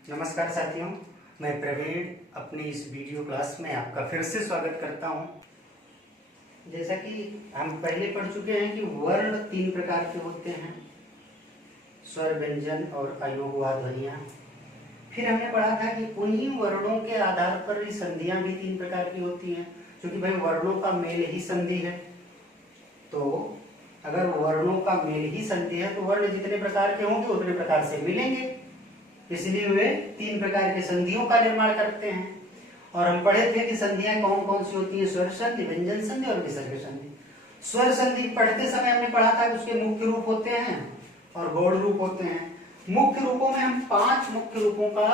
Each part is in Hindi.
नमस्कार साथियों, मैं प्रवीण अपनी इस वीडियो क्लास में आपका फिर से स्वागत करता हूं। जैसा कि हम पहले पढ़ चुके हैं कि वर्ण तीन प्रकार के होते हैं, स्वर, व्यंजन और अयोगवा ध्वनियाँ। फिर हमने पढ़ा था कि उन्हीं वर्णों के आधार पर ही संधियाँ भी तीन प्रकार की होती हैं, क्योंकि भाई वर्णों का मेल ही संधि है। तो अगर वर्णों का मेल ही संधि है तो वर्ण जितने प्रकार के होंगे उतने प्रकार से मिलेंगे, इसलिए वे तीन प्रकार के संधियों का निर्माण करते हैं। और हम पढ़े थे कि संधियां कौन कौन सी होती हैं, स्वर संधि, व्यंजन संधि और विसर्ग संधि। स्वर संधि पढ़ते समय हमने पढ़ा था कि उसके मुख्य रूप होते हैं और गौड़ रूप होते हैं। मुख्य रूपों में हम 5 मुख्य रूपों का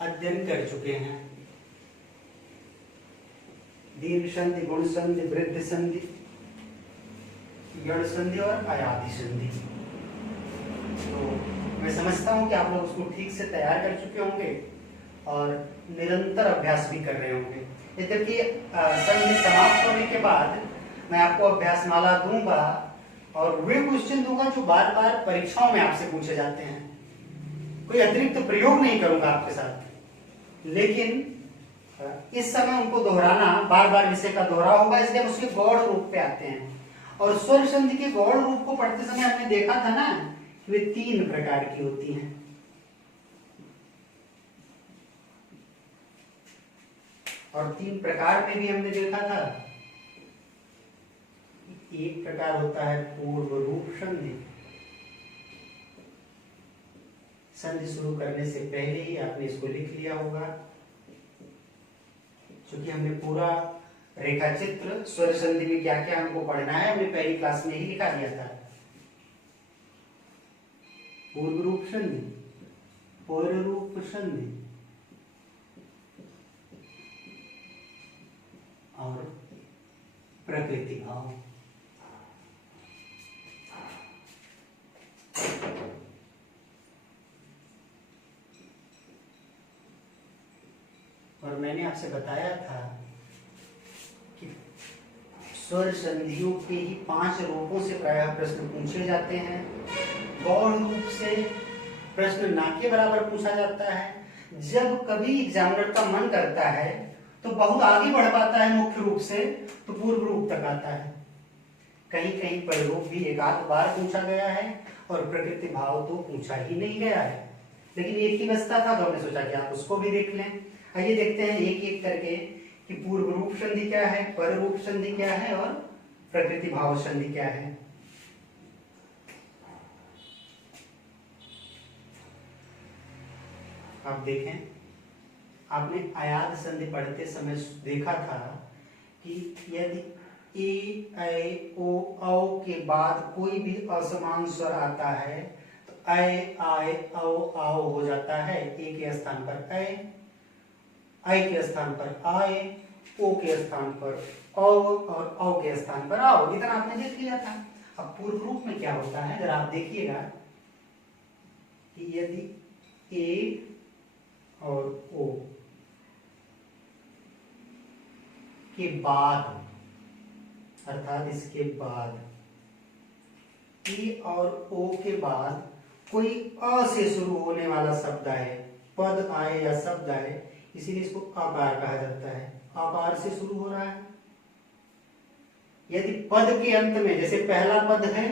अध्ययन कर चुके हैं: दीर्घ संधि, गुण संधि, वृद्धि संधि, गण संधि और अयाधि संधि। तो मैं समझता हूं कि आप लोग उसको ठीक से तैयार कर चुके होंगे और निरंतर अभ्यास भी कर रहे होंगे। यद्यपि संधि समाप्त होने के बाद मैं आपको अभ्यास माला दूंगा और वे क्वेश्चन दूंगा जो बार बार परीक्षाओं में आपसे पूछे जाते हैं। कोई अतिरिक्त प्रयोग नहीं करूंगा आपके साथ, लेकिन इस समय उनको दोहराना, बार बार विषय का दोहरा होगा, इसलिए हम उसके गौड़ रूप पे आते हैं। और स्वर संधि के गौड़ रूप को पढ़ते समय हमने देखा था ना, वे 3 प्रकार की होती हैं। और 3 प्रकार में भी हमने देखा था, एक प्रकार होता है पूर्व रूप संधि। संधि शुरू करने से पहले ही आपने इसको लिख लिया होगा, क्योंकि हमने पूरा रेखा चित्र स्वर संधि में क्या क्या हमको पढ़ना है हमने पहली क्लास में ही लिखा दिया था। पूर्व रूप संधि, पर रूप संधि और प्रकृति भाव। और मैंने आपसे बताया था कि स्वर संधियों के ही 5 रूपों से प्रायः प्रश्न पूछे जाते हैं। गौड़ रूप से प्रश्न ना के बराबर पूछा जाता है। जब कभी एग्जामिनर का मन करता है तो बहुत आगे बढ़ पाता है मुख्य रूप से, तो पूर्व रूप तक आता है। कहीं कहीं पर रूप भी एक आध बार पूछा गया है और प्रकृति भाव तो पूछा ही नहीं गया है, लेकिन एक ही बचता था तो हमने सोचा कि आप उसको भी देख लें। आइए देखते हैं एक एक करके कि पूर्व रूप संधि क्या है, पर रूप संधि क्या है और प्रकृति भाव संधि क्या है। आप देखें, आपने अयाध संधि पढ़ते समय देखा था कि यदि ए, ऐ, ओ, औ के बाद कोई भी असमान स्वर आता है तो ऐ, आए, औ, आओ हो जाता है। ए के स्थान पर ऐ के स्थान पर आए, ओ के स्थान पर औ और औ के स्थान पर आओ। इतना आपने देख लिया था। अब पूर्व रूप में क्या होता है जरा आप देखिएगा कि यदि ए और ओ के बाद, अर्थात इसके बाद ए और ओ के बाद कोई अ से शुरू होने वाला शब्द आए, पद आए या शब्द आए, इसीलिए इसको आकार कहा जाता है। आकार से शुरू हो रहा है। यदि पद के अंत में, जैसे पहला पद है,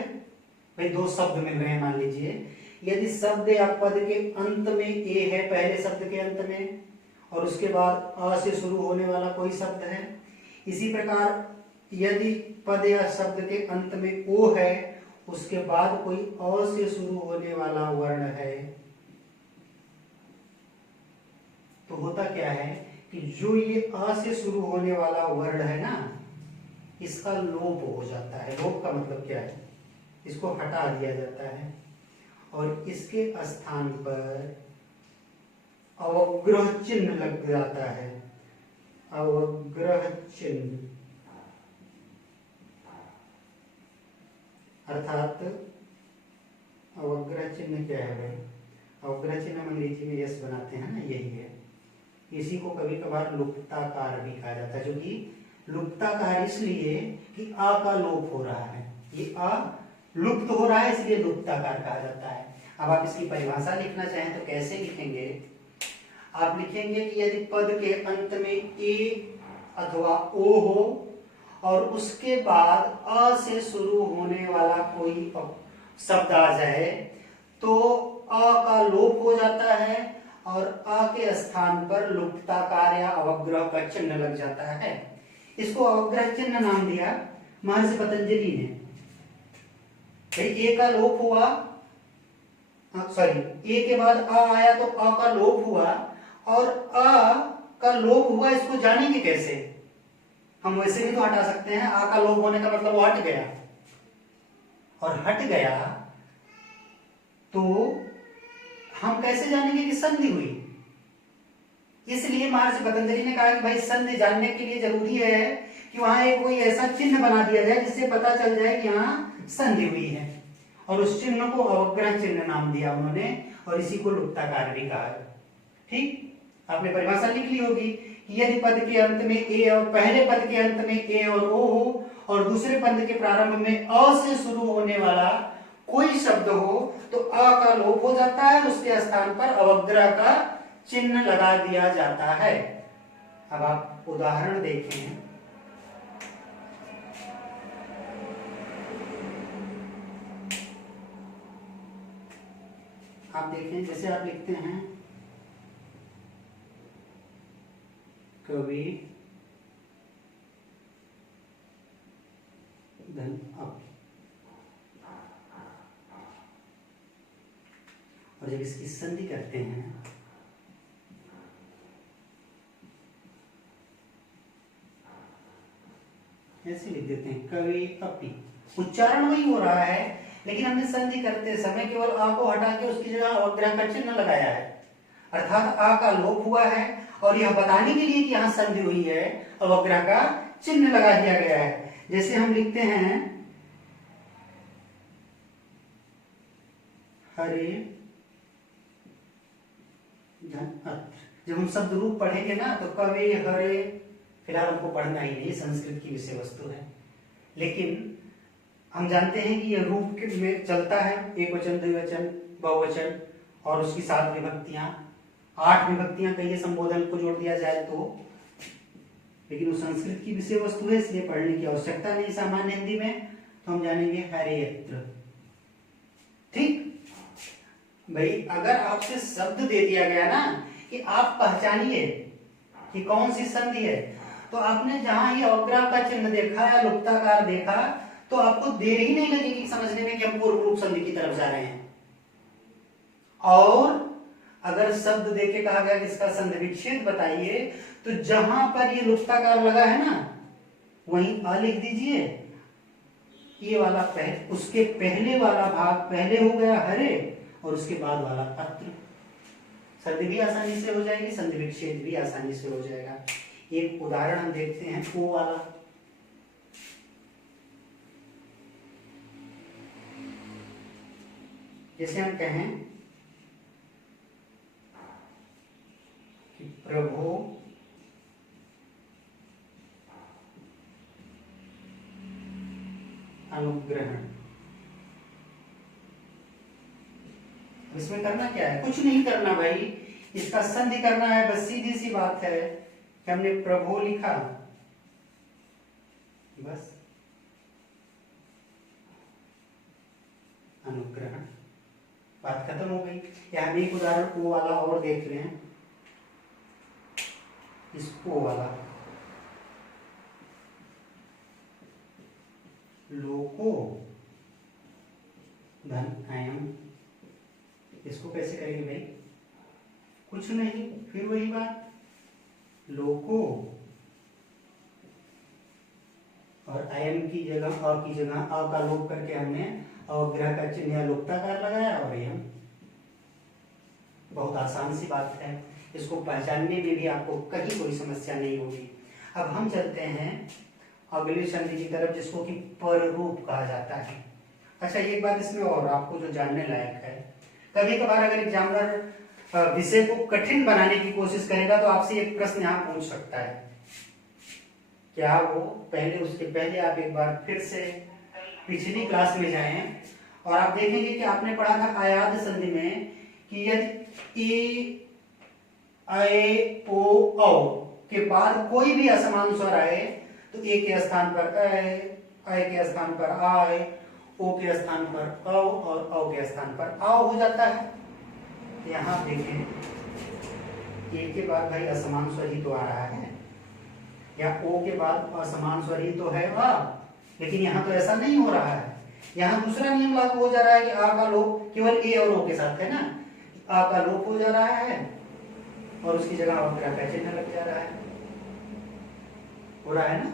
भाई 2 शब्द मिल रहे हैं मान लीजिए, यदि शब्द या पद के अंत में ए है, पहले शब्द के अंत में, और उसके बाद अ से शुरू होने वाला कोई शब्द है, इसी प्रकार यदि पद या शब्द के अंत में ओ है, उसके बाद कोई अ से शुरू होने वाला वर्ण है, तो होता क्या है कि जो ये अ से शुरू होने वाला वर्ण है ना, इसका लोप हो जाता है। लोप का मतलब क्या है, इसको हटा दिया जाता है और इसके स्थान पर अवग्रह चिन्ह लग जाता है। अवग्रह चिन्ह अर्थात अवग्रह चिन्ह क्या है भाई? अवग्रह चिन्ह हम अंग्रेजी में यस बनाते हैं ना, यही है। इसी को कभी कभार लुप्ताकार भी कहा जाता है, जो कि लुप्ताकार इसलिए कि आ का लोप हो रहा है, ये आ लुप्त हो रहा है, इसलिए लुप्ताकार कहा जाता है। अब आप इसकी परिभाषा लिखना चाहें तो कैसे लिखेंगे आप लिखेंगे कि यदि पद के अंत में ए अथवा ओ हो और उसके बाद अ से शुरू होने वाला कोई शब्द आ जाए तो अ का लोप हो जाता है और अ के स्थान पर लुप्ताकार या अवग्रह का चिन्ह लग जाता है। इसको अवग्रह चिन्ह नाम दिया महर्षि पतंजलि ने। ए का लोप हुआ, सॉरी ए के बाद अ आया तो अ का लोप हुआ और अ का लोप हुआ इसको जानेंगे कैसे? हम वैसे भी तो हटा सकते हैं, आ का लोप होने का मतलब वो हट गया, और हट गया तो हम कैसे जानेंगे कि संधि हुई? इसलिए महर्षि पतंजलि ने कहा कि भाई संधि जानने के लिए जरूरी है कि वहां एक कोई ऐसा चिन्ह बना दिया जाए जिससे पता चल जाए कि यहाँ संधि हुई है, और उस चिन्ह को अवग्रह चिन्ह नाम दिया उन्होंने, और इसी को लुप्ताकार भी कहा। ठीक, आपने परिभाषा लिख ली होगी कि यदि पद के अंत में ए और पहले पद के अंत में ए और ओ हो और दूसरे पद के प्रारंभ में अ से शुरू होने वाला कोई शब्द हो तो अ का लोप हो जाता है, उसके स्थान पर अवग्रह का चिन्ह लगा दिया जाता है। अब आप उदाहरण देखें। आप देखें, जैसे आप लिखते हैं कवि धन अप, और जब इसकी संधि करते हैं ऐसे लिख देते हैं कवि अपि, उच्चारण वही हो रहा है लेकिन हमने संधि करते समय केवल आ को हटा के उसकी जगह अवग्रह का चिन्ह लगाया है, अर्थात आ का लोप हुआ है और यह बताने के लिए कि यहां संधि हुई है अवग्रह का चिन्ह लगा दिया गया है। जैसे हम लिखते हैं हरे धन अत्र, जब हम शब्द रूप पढ़ेंगे ना तो कवि हरे, फिलहाल हमको पढ़ना ही नहीं, संस्कृत की विषय वस्तु है, लेकिन हम जानते हैं कि यह रूप में चलता है, एक वचन, द्विवचन, बहुवचन और उसकी 7 विभक्तियां, 8 विभक्तियां कहिए संबोधन को जोड़ दिया जाए तो, लेकिन वो संस्कृत की विषय वस्तु है इसलिए पढ़ने की आवश्यकता नहीं सामान्य हिंदी में, तो हम जानेंगे हरेयत्र। ठीक भाई, अगर आपसे शब्द दे दिया गया ना कि आप पहचानिए कि कौन सी संधि है, तो आपने जहां ये अवग्रह का चिन्ह देखा या लुप्ताकार देखा तो आपको देर ही नहीं लगेगी समझने में कि हम पूर्व रूप संधि की तरफ जा रहे हैं। और अगर शब्द देके कहा गया कि इसका संधि विच्छेद बताइए, तो जहां पर ये लुप्ताकार लगा है ना वहीं अ लिख दीजिए, ये वाला उसके पहले वाला भाग पहले हो गया हरे और उसके बाद वाला अत्र, संधि भी आसानी से हो जाएगी, संधि विच्छेद भी आसानी से हो जाएगा। एक उदाहरण हम देखते हैं ओ वाला। जैसे हम कहें कि प्रभु अनुग्रहण, इसमें करना क्या है? कुछ नहीं करना भाई, इसका संधि करना है, बस सीधी सी बात है कि हमने प्रभु लिखा, बस अनुग्रहण, बात खत्म हो गई। या हम एक उदाहरण ओ वाला और देख रहे हैं, इस ओ वाला लोको धन अयम, इसको कैसे करेंगे भाई? कुछ नहीं, फिर वही बात, लोको और अयम की जगह अ की जगह अ का लोप करके हमने अवग्रह का चिन्ह या लुप्ताकार लगाया और अयम। बहुत आसान सी बात है, इसको पहचानने में भी आपको कहीं कोई समस्या नहीं होगी। अब हम चलते हैं अगली संधि की तरफ जिसको कि पररूप कहा जाता है। अच्छा, एक बात इसमें और आपको जो जानने लायक है, कभी कभार अगर एग्जामिनर विषय को कठिन बनाने की कोशिश करेगा तो आपसे एक प्रश्न यहाँ पूछ सकता है, क्या वो पहले, उसके पहले आप एक बार फिर से पिछली क्लास में जाएं और आप देखेंगे कि आपने पढ़ा था आयाद संधि में कि यदि ए ए ओ औ के बाद कोई भी असमान स्वर आए तो ए के स्थान पर ए के स्थान पर आए, ओ के स्थान पर औ और औ के स्थान पर आओ हो जाता है। यहां देखें, ए के बाद भाई असमान स्वर ही तो आ रहा है, या ओ के बाद असमान स्वर ही तो है आ, लेकिन यहाँ तो ऐसा नहीं हो रहा है। यहाँ दूसरा नियम लागू हो जा रहा है कि आ का लोप केवल ए और ओ के साथ है ना, आ का लोप हो जा रहा है और उसकी जगह अवग्रह का चिन्ह लग जा रहा है, हो रहा है ना।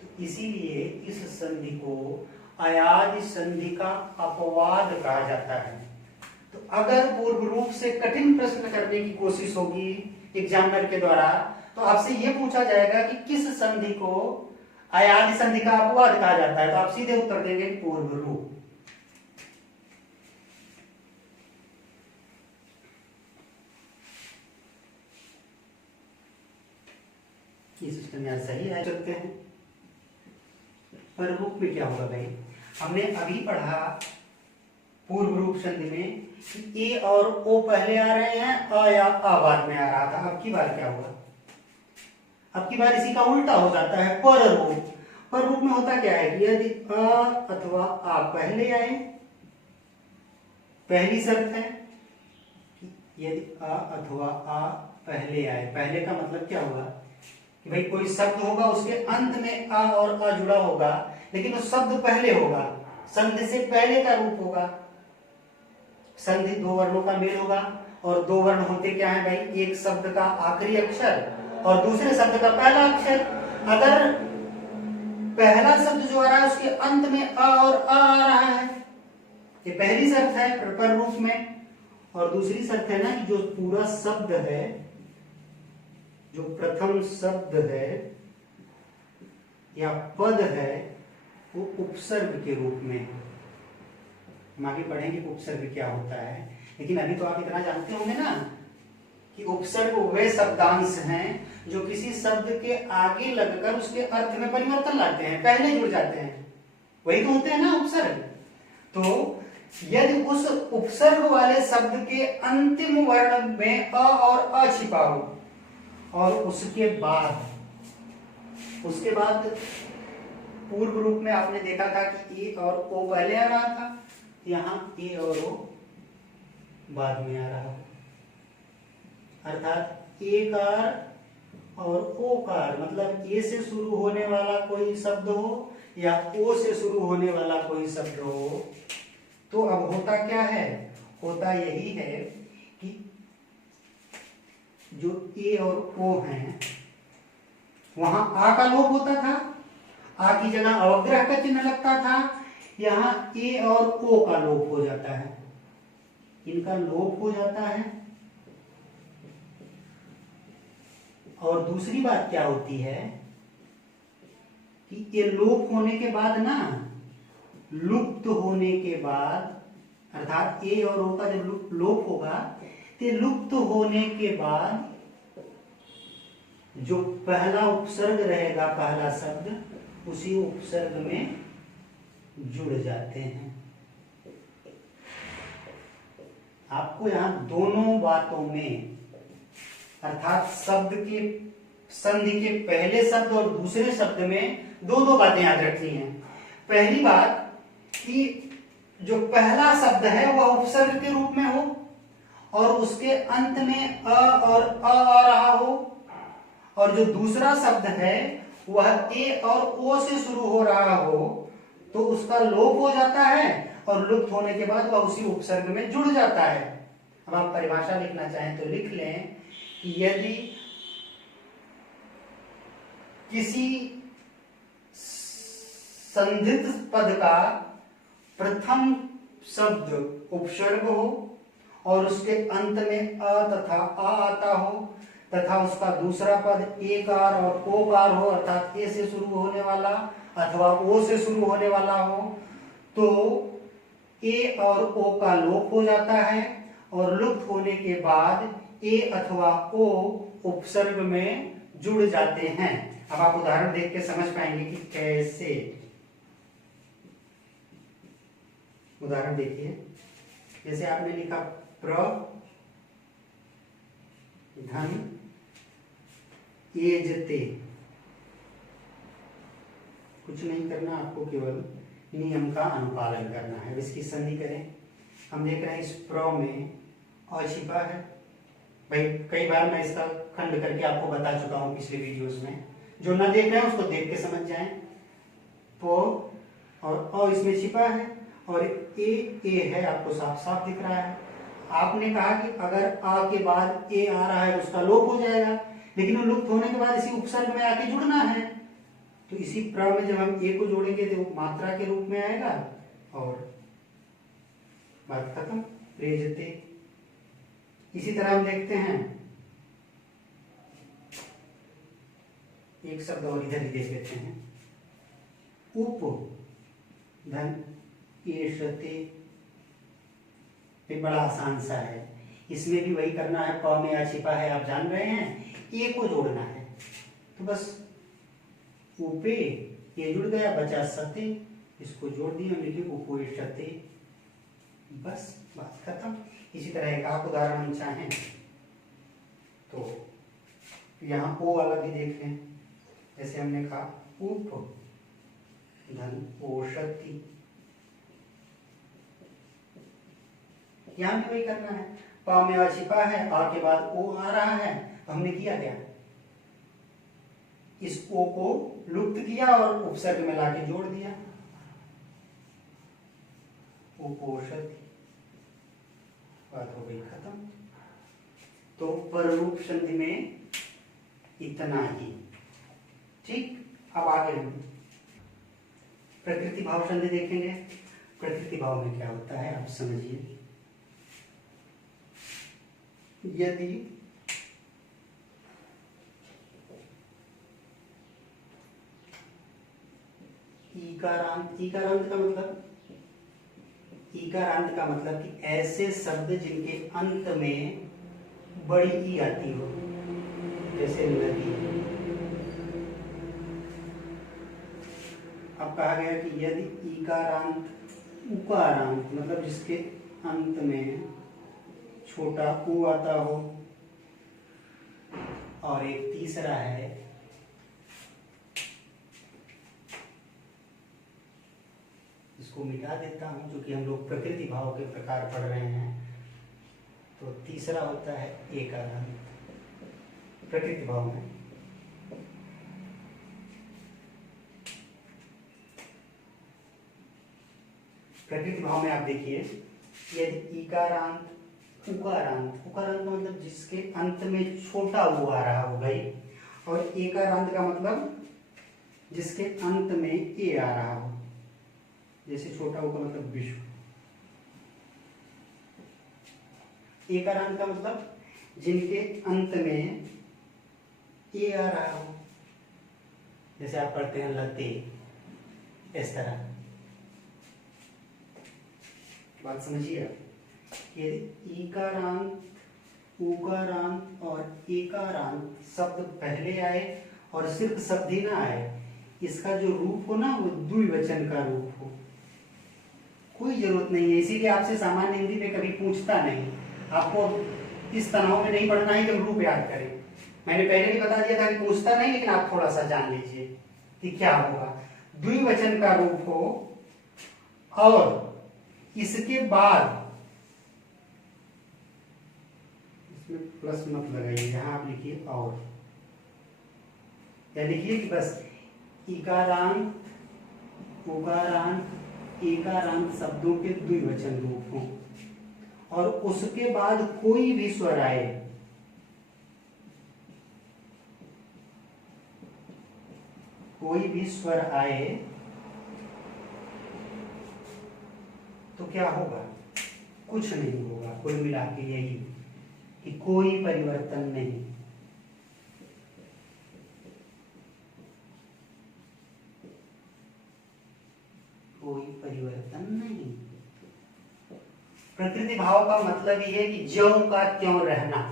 तो इसीलिए इस संधि को अयाज संधि का अपवाद कहा जाता है। तो अगर पूर्व रूप से कठिन प्रश्न करने की कोशिश होगी एग्जामिनर के द्वारा, तो आपसे यह पूछा जाएगा कि किस संधि को अयाज संधि का अपवाद कहा जाता है, तो आप सीधे उत्तर देंगे पूर्व रूप। ये सिस्टम यार सही है, चलते हैं। पर रूप में क्या होगा भाई, हमने अभी पढ़ा पूर्व रूप संधि में कि ए और ओ पहले आ रहे हैं, अ या आ बाद में आ रहा था। अब की बार क्या हुआ, अब की बार इसी का उल्टा हो जाता है, पर रूप। पर रूप में होता क्या है कि यदि अ अथवा आ पहले आए, पहली शर्त है कि यदि अ अथवा आ पहले आए, पहले का मतलब क्या हुआ कि भाई कोई शब्द होगा उसके अंत में आ और आ जुड़ा होगा, लेकिन वो शब्द पहले होगा, संधि से पहले का रूप होगा। संधि दो वर्णों का मेल होगा, और दो वर्ण होते क्या है भाई, एक शब्द का आखिरी अक्षर और दूसरे शब्द का पहला अक्षर। अगर पहला शब्द जो आ रहा है उसके अंत में अ और आ रहा है, ये पहली शर्त है पर रूप में। और दूसरी शर्त है ना कि जो पूरा शब्द है, जो प्रथम शब्द है या पद है, वो उपसर्ग के रूप में। हम आगे पढ़ेंगे उपसर्ग क्या होता है, लेकिन अभी तो आप इतना जानते होंगे ना कि उपसर्ग वे शब्दांश हैं जो किसी शब्द के आगे लगकर उसके अर्थ में परिवर्तन लाते हैं, पहले जुड़ जाते हैं, वही तो होते हैं ना उपसर्ग। तो यदि उस उपसर्ग वाले शब्द के अंतिम वर्ण में अ और अ छिपा हो, और उसके बाद पूर्व रूप में आपने देखा था कि ए और ओ पहले आ रहा था, यहाँ ए और ओ बाद में आ रहा, अर्थात एकार और ओकार, मतलब ए से शुरू होने वाला कोई शब्द हो या ओ से शुरू होने वाला कोई शब्द हो। तो अब होता क्या है, होता यही है कि जो ए और ओ हैं वहां आ का लोप होता था, आ की जगह अवग्रह का चिन्ह लगता था, यहां ए और ओ का लोप हो जाता है, इनका लोप हो जाता है। और दूसरी बात क्या होती है कि ये लोप होने के बाद ना, लुप्त होने के बाद, अर्थात ए और ओ का जब लोप होगा तो लुप्त होने के बाद जो पहला उपसर्ग रहेगा, पहला शब्द, उसी उपसर्ग में जुड़ जाते हैं। आपको यहां दोनों बातों में, अर्थात शब्द के संधि के पहले शब्द और दूसरे शब्द में दो बातें याद रखनी है। पहली बात कि जो पहला शब्द है वह उपसर्ग के रूप में हो और उसके अंत में अ और आ रहा हो, और जो दूसरा शब्द है वह ए और ओ से शुरू हो रहा हो, तो उसका लोप हो जाता है और लुप्त होने के बाद वह उसी उपसर्ग में जुड़ जाता है। अब आप परिभाषा लिखना चाहें तो लिख लें कि यदि किसी संधित पद का प्रथम शब्द उपसर्ग हो और उसके अंत में अ तथा आ आता हो, तथा उसका दूसरा पद एकार और ओकार हो, अर्थात ए से शुरू होने वाला अथवा ओ से शुरू होने वाला हो, तो ए और ओ का लोप हो जाता है और लुप्त होने के बाद ए अथवा ओ उपसर्ग में जुड़ जाते हैं। अब आप उदाहरण देख के समझ पाएंगे कि कैसे। उदाहरण देखिए, जैसे आपने लिखा प्र धन एजते। कुछ नहीं करना, आपको केवल नियम का अनुपालन करना है। इसकी संधि करें। हम देख रहे हैं इस प्र में अ छिपा है। भाई कई बार मैं इसका खंड करके आपको बता चुका हूं पिछले वीडियोस में। जो ना देख रहे हैं उसको देख के समझ जाएं। तो और अ इसमें छिपा है और ए है, आपको साफ साफ दिख रहा है। आपने कहा कि अगर आ के बाद ए आ रहा है तो उसका लोप हो जाएगा, लेकिन वो लुप्त होने के बाद इसी उपसर्ग में आके जुड़ना है। तो इसी प्र में जब हम ए को जोड़ेंगे तो मात्रा के रूप में आएगा और बात खत्म। प्रेजते। इसी तरह हम देखते हैं एक शब्द और इधर ही देख लेते हैं। उप धन एषते। एक बड़ा आसान सा है, इसमें भी वही करना है। प में आ छिपा है, आप जान रहे हैं। ए को जोड़ना है तो बस उपे ये जुड़ गया, बचा सते, इसको जोड़ दिया, लिखे उपोषते, बस बात खत्म। इसी तरह एक आप उदाहरण हम चाहें तो यहाँ ओ वाला भी देख लें। जैसे हमने कहा उप धन ओषति, यहाँ भी वही करना है। पा में आ छिपा है, आ के बाद ओ आ रहा है, तो हमने किया क्या, इस ओ को लुप्त किया और उपसर्ग में लाके जोड़ दिया, उपोषति, बात हो गई खत्म। तो पररूप संधि में इतना ही। ठीक, अब आगे हम प्रकृति भाव संधि देखेंगे। प्रकृति भाव में क्या होता है आप समझिए। यदि ईकारांत, ईकारांत का मतलब कि ऐसे शब्द जिनके अंत में बड़ी ई आती हो, जैसे नदी। अब कहा गया कि यदि ईकारांत उकारांत मतलब जिसके अंत में छोटा ऊ आता हो, और एक तीसरा है इसको मिटा देता हूं क्योंकि हम लोग प्रकृति भाव के प्रकार पढ़ रहे हैं। तो तीसरा होता है एकारांत प्रकृति भाव में। प्रकृति भाव में आप देखिए, यदि इकारांत उकारांत, उकारांत मतलब जिसके अंत में छोटा वो आ रहा हो भाई, और एकारांत का मतलब जिसके अंत में ए आ रहा हो, जैसे छोटा ऊ का मतलब विश्व। एकारांत का मतलब जिनके अंत में ए आ रहा हो, जैसे आप पढ़ते हैं लते, इस तरह। बात समझिए। यदि ईकारांत, उकारांत और एकारांत शब्द पहले आए और सिर्फ शब्द ही ना आए, इसका जो रूप हो ना वो द्विवचन का रूप हो, कोई जरूरत नहीं है। इसीलिए आपसे सामान्य हिंदी में कभी पूछता नहीं, आपको इस तनाव में नहीं पढ़ना है कि रूप याद करें। मैंने पहले भी बता दिया था कि पूछता नहीं, लेकिन आप थोड़ा सा जान लीजिए कि क्या होगा। द्विवचन का रूप हो और इसके बाद, इसमें प्लस मत लगाइए, यहां आप लिखिए और, या लिखिए कि बस इकारांत, उकारांत, एकारांत शब्दों के द्विवचन रूप हो और उसके बाद कोई भी स्वर आए, कोई भी स्वर आए तो क्या होगा, कुछ नहीं होगा। कुल मिला के यही कि कोई परिवर्तन नहीं। कोई परिवर्तन नहीं। प्रकृति भाव का मतलब ये है कि ज्यों का त्यों रहना।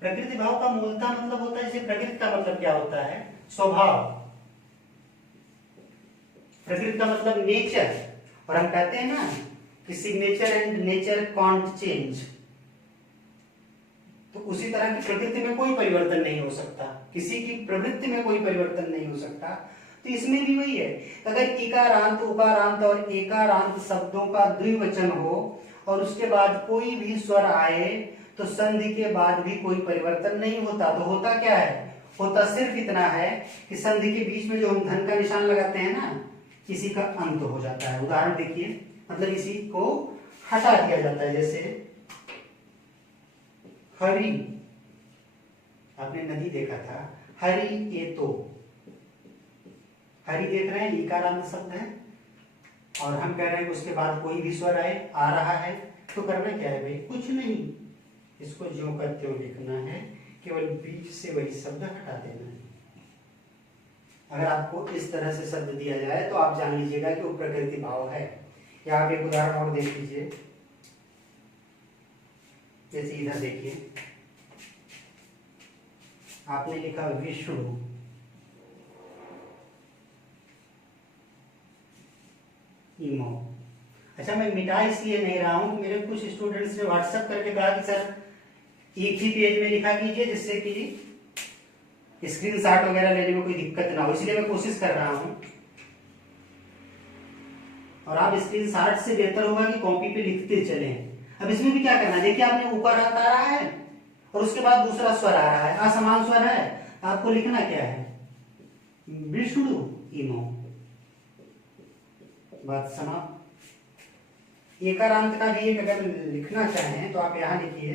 प्रकृति भाव का मूलतः मतलब होता है, जैसे प्रकृति का मतलब क्या होता है, स्वभाव। प्रकृति का मतलब नेचर, और हम कहते हैं ना कि signature and nature can't change. तो उसी तरह की प्रकृति में कोई परिवर्तन नहीं हो सकता, किसी की प्रवृत्ति में कोई परिवर्तन नहीं हो सकता। तो इसमें भी वही है, अगर इकारांत उकारांत और एकारांत शब्दों का द्विवचन हो और उसके बाद कोई भी स्वर आए तो संधि के बाद भी कोई परिवर्तन नहीं होता। तो होता क्या है, होता सिर्फ इतना है कि संधि के बीच में जो हम धन का निशान लगाते हैं ना, इसी का अंत हो जाता है। उदाहरण देखिए, मतलब इसी को हटा दिया जाता है। जैसे हरि, आपने नदी देखा था, हरि ये तो, हरि देख रहे हैं इकारांत शब्द है और हम कह रहे हैं कि उसके बाद कोई भी स्वर आए आ रहा है, तो करना क्या है भाई, कुछ नहीं, इसको ज्यों का त्यों लिखना है, केवल बीच से वही शब्द हटा देना है। अगर आपको इस तरह से शब्द दिया जाए तो आप जान लीजिएगा कि वो प्रकृति भाव है। या आप एक उदाहरण और देख लीजिए, जैसे इधर देखिए, आपने लिखा विष्णु, इमो। अच्छा, मैं मिटा इसलिए नहीं रहा हूं कि मेरे कुछ स्टूडेंट्स ने व्हाट्सएप करके कहा कि सर एक ही पेज में लिखा कीजिए जिससे कि स्क्रीनशॉट वगैरह लेने में कोई दिक्कत ना हो, इसलिए मैं कोशिश कर रहा हूं। और आप स्क्रीनशॉट से बेहतर होगा कि कॉपी पे लिखते चलें। अब इसमें भी क्या करना है, देखिए आपने ऊपर आ रहा है और उसके बाद दूसरा स्वर आ रहा है, असमान स्वर है, आपको लिखना क्या है, विष्णु इमो, बात समाप्त। एकारांत का भी एक अगर लिखना चाहें तो आप यहां लिखिए,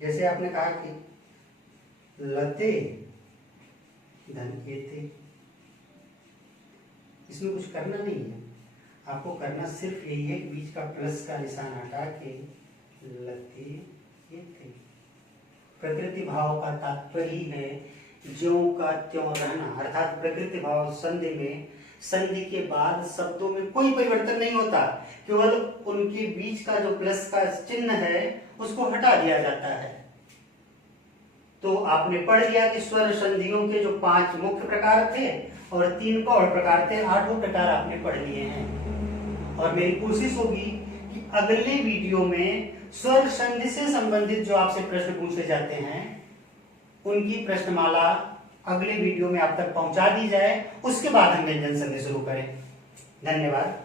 जैसे आपने कहा कि लते धनकेते, इसमें कुछ करना नहीं है, आपको करना सिर्फ यही है कि बीच का प्लस का निशान हटा के लते थे। प्रकृति भाव का तात्पर्य है ज्यों का त्यों रहना, अर्थात प्रकृति भाव संधि में, संधि के बाद शब्दों में कोई परिवर्तन नहीं होता, केवल उनके बीच का जो प्लस का चिन्ह है उसको हटा दिया जाता है। तो आपने पढ़ लिया कि स्वर संधियों के जो 5 मुख्य प्रकार थे और 3 गौड़ प्रकार थे, 8 प्रकार आपने पढ़ लिए हैं। और मेरी कोशिश होगी कि अगले वीडियो में स्वर संधि से संबंधित जो आपसे प्रश्न पूछे जाते हैं उनकी प्रश्नमाला अगले वीडियो में आप तक पहुंचा दी जाए, उसके बाद हम व्यंजन संधि शुरू करें। धन्यवाद।